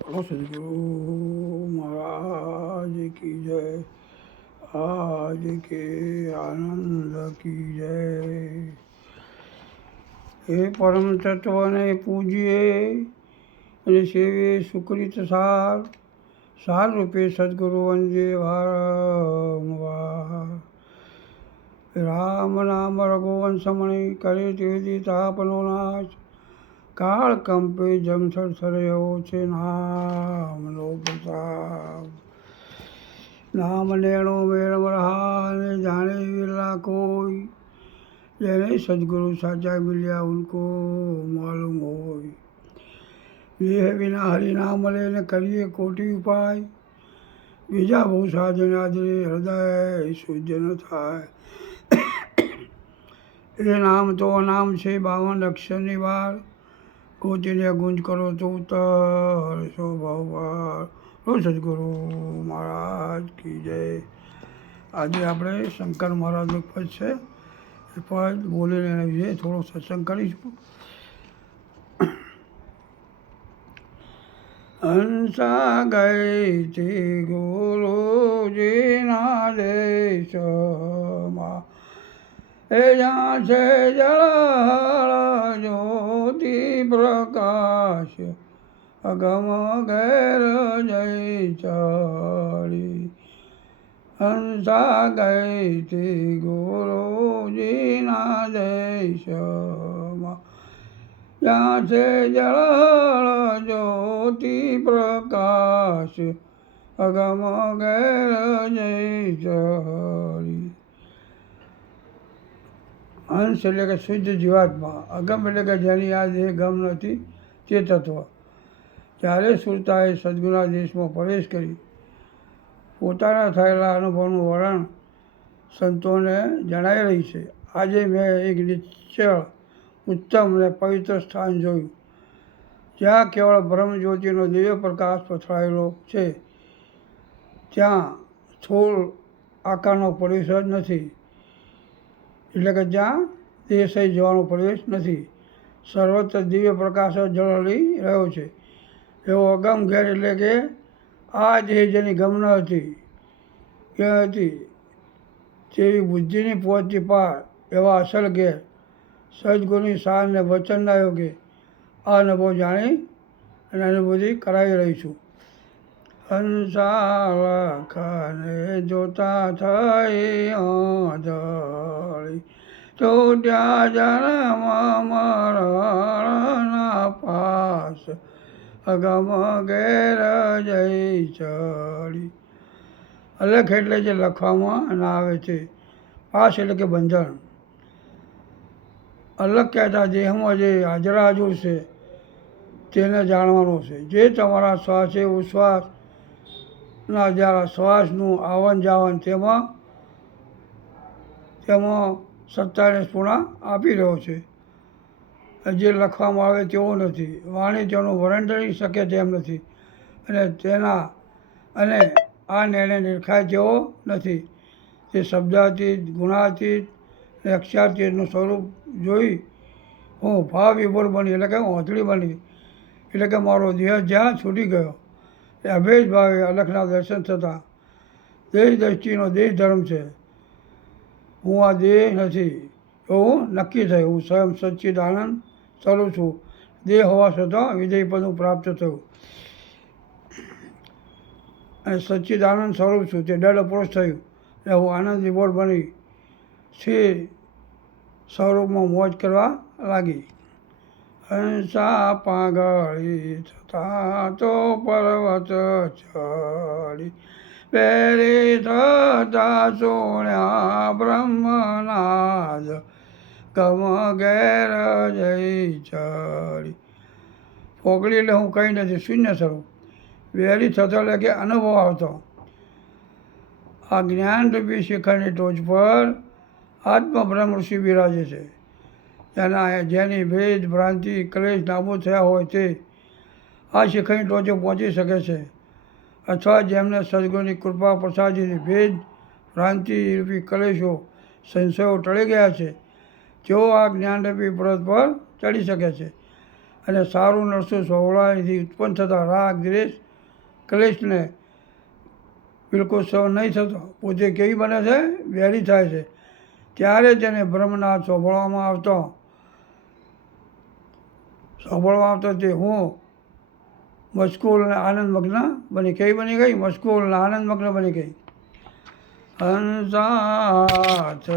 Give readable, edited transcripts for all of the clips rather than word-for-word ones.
बोलो सदगुरु महाराज की जय। आज के आनंद की जय। हे પરમ તત્વને પૂજીએ અને સેવીએ સુકૃત સાર રૂપે સદગુરુ વંદે વારંવાર। રામ નામ રઘુવંશમણી કરે તેદી તાપનો નાશ। કાળ કંપે જમ થરથરયો છે નામનો પ્રતાપ। નામ લેણો મેળમ રહાને જાણે વિરલા કોઈ। જેને સદગુરુ સાચા મિલ્યા ઉनको માલુમ હોય। દેહ વિના હરિનામ લઈને કરીએ કોટી ઉપાય। બીજા બહુ સાધન આદરે હૃદય શુદ્ધ ન થાય। એ નામ તો નામ છે 52 અક્ષરની વાર। ગોતીને ગુંજ કરો તો ઉત્તર સ્વભાવ। સદગુરુ મહારાજ કી જય। આજે આપણે શંકર મહારાજનું પદ છે, એ પદ બોલીને એના વિશે થોડો સત્સંગ કરીશું। હંસા ગઈ થી ગુરુજીના દેશમાં। એ જ્યાં છે જળ જ્યોતિ પ્રકાશ। અગમ ઘેર જઈ ચડી। હંસા ગઈ થી ગુરુજીના દેશમાં। જ્યાં છે જળ જ્યોતિ પ્રકાશ। અગમ ઘેર જઈ ચડી। હંસ એટલે કે શુદ્ધ જીવાત્મા, અગમ એટલે કે જેની આ દેહ ગમ નથી તે તત્વ। જ્યારે સુરતાએ સદગુરુના દેશમાં પ્રવેશ કરી પોતાના થયેલા અનુભવનું વર્ણન સંતોને જણાઈ રહી છે। આજે મેં એક નિશ્ચળ ઉત્તમ અને પવિત્ર સ્થાન જોયું, જ્યાં કેવળ બ્રહ્મજ્યોતિનો દિવ્ય પ્રકાશ પથરાયેલો છે। ત્યાં સ્થૂળ આકારનો પ્રવેશ જ નથી, એટલે કે જ્યાં દેહ સહિત જવાનો પ્રવેશ નથી। સર્વત્ર દિવ્ય પ્રકાશ જ ઝળહળી રહ્યો છે। એવો અગમ ઘેર એટલે કે આ દેહ જેની ગમ ન હતી એ હતી તેવી બુદ્ધિની પહોંચથી પાર એવા અસલ ઘેર સદગુરુની સાર અને વચનના યોગે આ અનુભવ જાણી અને અનુભૂતિ કરાવી રહી છું। હંસા લખને જોતા થઈ આંધળી। તૂટ્યા જન્મ મરણના પાસ। અગમ ઘેર જઈ ચડી। અલખ એટલે જે લખવામાં ના આવે છે, પાસ એટલે કે બંધન। અલગ કહેતા દેહમાં જે હાજરાજુર છે તેને જાણવાનો છે। જે તમારા શ્વાસે ઉશ્વાસના જ્યારે શ્વાસનું આવન જાવન તેમાં સત્તાને સ્ફૂર્ણા આપી રહ્યો છે। જે લખવામાં આવે તેવો નથી, વાણી તેનું વર્ણન કરી શકે તેમ નથી, અને આ નિર્ણય નિરખાય તેવો નથી। તે શબ્દાતીત, ગુણાતીત અને અક્ષરાતીતનું સ્વરૂપ જોઈ હું ભાવ વિભોર બની, એટલે કે ઓંધળી બની, એટલે કે મારો દેહ જ્યાં છૂટી ગયો। એ અભેદ ભાવે અલખના દર્શન થતાં દેહ દ્રષ્ટિનો દેહ ધર્મ છે, હું આ દેહ નથી એવું નક્કી થયું। હું સ્વયં સચ્ચિદાનંદ સ્વરૂપ છું, દેહ હોવા છતાં વિધેય પદનું પ્રાપ્ત થયું અને સચ્ચિદાનંદ સ્વરૂપ છું તે દઢ પુરુષ થયું અને હું આનંદ વિભોર બની સ્થિર સ્વરૂપમાં મોજ કરવા લાગી। હંસા પાંગળી થતાં તો પર્વત ચડી। પેરી થતા સુણ્યા બ્રહ્મનાદ। ગમ ઘેર જઈ ચડી। પોગળી એટલે હું કંઈ નથી, શૂન્ય સ્વરૂપ। વેરી થતો એટલે કે અનુભવ આવતો। આ જ્ઞાનરૂપી શિખરની ટોચ પર આત્મબ્રહ્મ ઋષિ બિરાજે છે। જેની ભેદ ભ્રાંતિ ક્લેશ નાબૂદ થયા હોય તે આ શિખરની ટોચે પહોંચી શકે છે, અથવા જેમને સદગુરુની કૃપા પ્રસાદીથી ભેદ ભ્રાંતિ રૂપી કલેશો સંશયો ટળી ગયા છે, તેઓ આ જ્ઞાનરૂપી પર્વત પર ચડી શકે છે અને સારું નરસું સ્વભાવથી ઉત્પન્ન થતા રાગ દ્વેષ ક્લેશને બિલકુલ સહન નહીં થતો, પોતે કેવી બને છે, વેરી થાય છે, ત્યારે તેને બ્રહ્મના સાંભળવામાં આવતો તે હું મસ્કૂલ અને આનંદમગ્ન બની કેવી બની ગઈ, મસ્કૂલ અને આનંદમગ્ન બની ગઈ. હંસાથ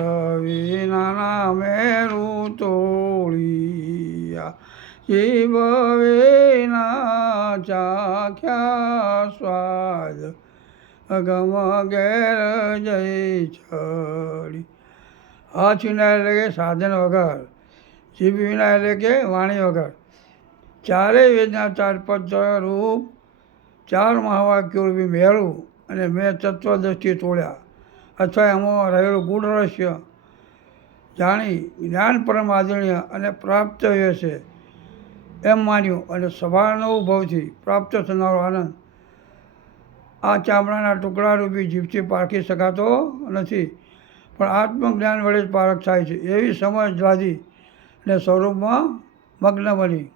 વિનાના મેરું તોળિયા, જીવ વિના ચાખ્યા સ્વાદ, અગમ ઘેર જઈ ચડી. હાથ વિના એટલે કે સાધન વગર, જીભ વિના એટલે કે વાણી વગર, ચારેય વેદના ચાર પદ રૂપ ચાર મહાવાક્યો રૂપી મેળવું અને મેં તત્વ દ્રષ્ટિએ તોડ્યા, અથવા એમાં રહેલું ગૂઢ રહસ્ય જાણી જ્ઞાન પરમ આદરણીય અને પ્રાપ્ત છે એમ માન્યું, અને સ્વભાવથી પ્રાપ્ત થનારો આનંદ આ ચામડાના ટુકડા રૂપી જીભથી પારખી શકાતો નથી, પણ આત્મજ્ઞાન વડે જ પારખ થાય છે, એવી સમજ લાદી અને સ્વરૂપમાં મગ્ન બની.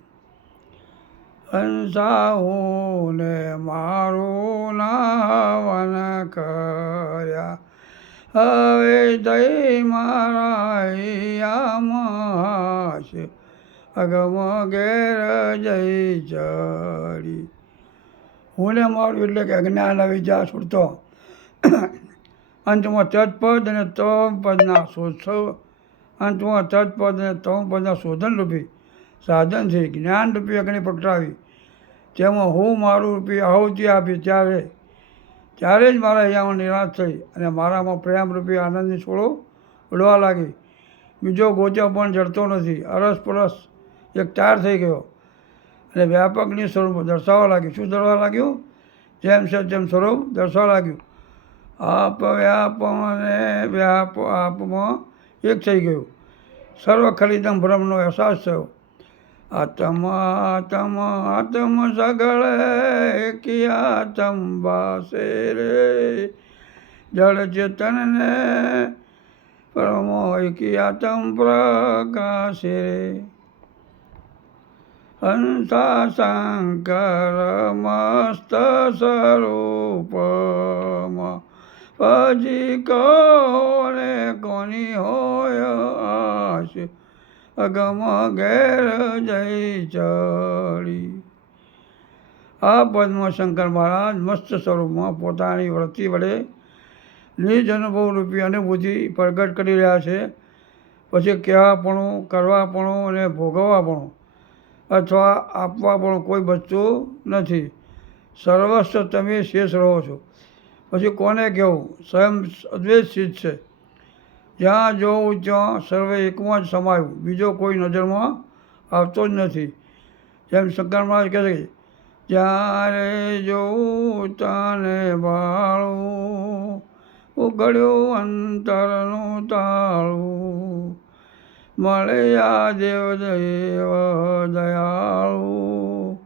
હંસાહું ને મારું નાવન કર્યા, હવે દઈ મારા છે, અગમ ઘેર જઈ ચડી. હું ને મારું એટલે કે અજ્ઞાન અવિદ્યા છૂટતો અંતમાં તત્પદ અને તમ પદના શોધન રૂપી સાધનથી જ્ઞાન રૂપી અગ્નિ પ્રગટાવી, તેમાં હું મારું રૂપી આહુતિ આપી, ત્યારે જ મારા અહીંયામાં નિરાશ થઈ અને મારામાં પ્રેમ રૂપી આનંદની છોડો ઉડવા લાગી. બીજો ગોત્યો પણ જડતો નથી, અરસપરસ એક તાર થઈ ગયો અને વ્યાપકની સ્વરૂપ દર્શાવવા લાગ્યું. શું દર્શાવવા લાગ્યું? જેમ છે તેમ સ્વરૂપ દર્શાવવા લાગ્યું. આપ વ્યાપ અને વ્યાપ આપમાં એક થઈ ગયું. સર્વ ખરીદમ બ્રહ્મનો અહેસાસ થયો. આત્મ સગળે એકી બાસે રે, જળ ચેતનને પરમો એકી પ્રકાશે રે. હંસા શંકર મસ્ત સ્વરૂપમાં, પછી કોને કોની હોય આશ, અગમ ઘેર જઈ ચડી. આ પદમાં શંકર મહારાજ મસ્ત સ્વરૂપમાં પોતાની વૃત્તિ વડે નિજ અનુભવ રૂપી અનુભૂતિ પ્રગટ કરી રહ્યા છે. પછી કહેવાપણું, કરવાપણું અને ભોગવવાપણું અથવા આપવાપણું કોઈ બચતું નથી. સર્વસ્વ તમે શેષ રહો છો. પછી કોને કહેવું? સ્વયં અદ્વૈત સિદ્ધ છે, જ્યાં જોવું ત્યાં સર્વે એકમાં જ સમાયું, બીજો કોઈ નજરમાં આવતો જ નથી. જેમ શંકર મહારાજ કહે છે, જ્યારે જોવું તને બાળું, ઉઘડ્યું અંતરનું તાળું, મળ્યા દેવ દયાળું,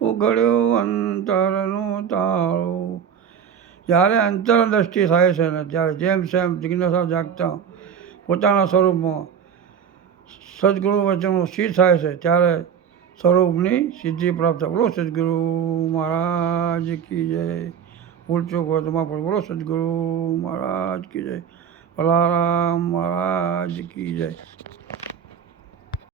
ઉઘડ્યું અંતરનું તાળું. જ્યારે અંતરદ્રષ્ટિ થાય છે ને, ત્યારે જેમ સેમ જિજ્ઞાસા જાગતા પોતાના સ્વરૂપમાં સદગુરુ વચનો સ્થિર થાય છે, ત્યારે સ્વરૂપની સિદ્ધિ પ્રાપ્ત. બોલો સદગુરુ મહારાજ કી જય. ભૂલચૂક વધમાં પણ બોલો સદગુરુ મહારાજ કી જય. ભલારામ મહારાજ કી જય.